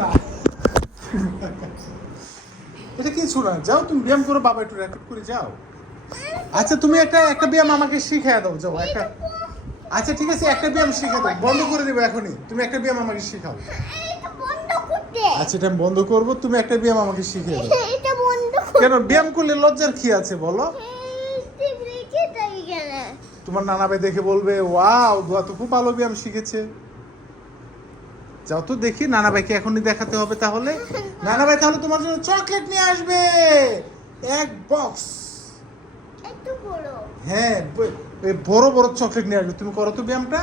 না। এটা কিছু না, যাও তুমি ব্যায়াম করো, বাবা একটু রেকর্ড করে যাও। আচ্ছা তুমি একটা ব্যায়াম আমাকে শিখিয়ে দাও, যাও একটা। আচ্ছা ঠিক আছে, একটা ব্যায়াম শিখে দাও, বন্ধ করে দেবো এখনই। তুমি একটা ব্যায়াম আমাকে শেখাও। আচ্ছা এটা আমি বন্ধ করবো, তুমি একটা ব্যায়াম আমাকে শিখিয়ে দাও। কেন ব্যায়াম করলে লজ্জার কি আছে বলো? তোমার নানা ভাই দেখে বলবে ওয়াও দোয়া তো খুব ভালো ব্যায়াম শিখেছে। যাও তো দেখি, নানা ভাইকে এখনই দেখাতে হবে তাহলে। নানা ভাই তাহলে তোমার জন্য চকলেট নিয়ে আসবে, এক বক্স। হ্যাঁ বড় বড় চকলেট নিয়ে আসবে। তুমি করো তো ব্যায়ামটা।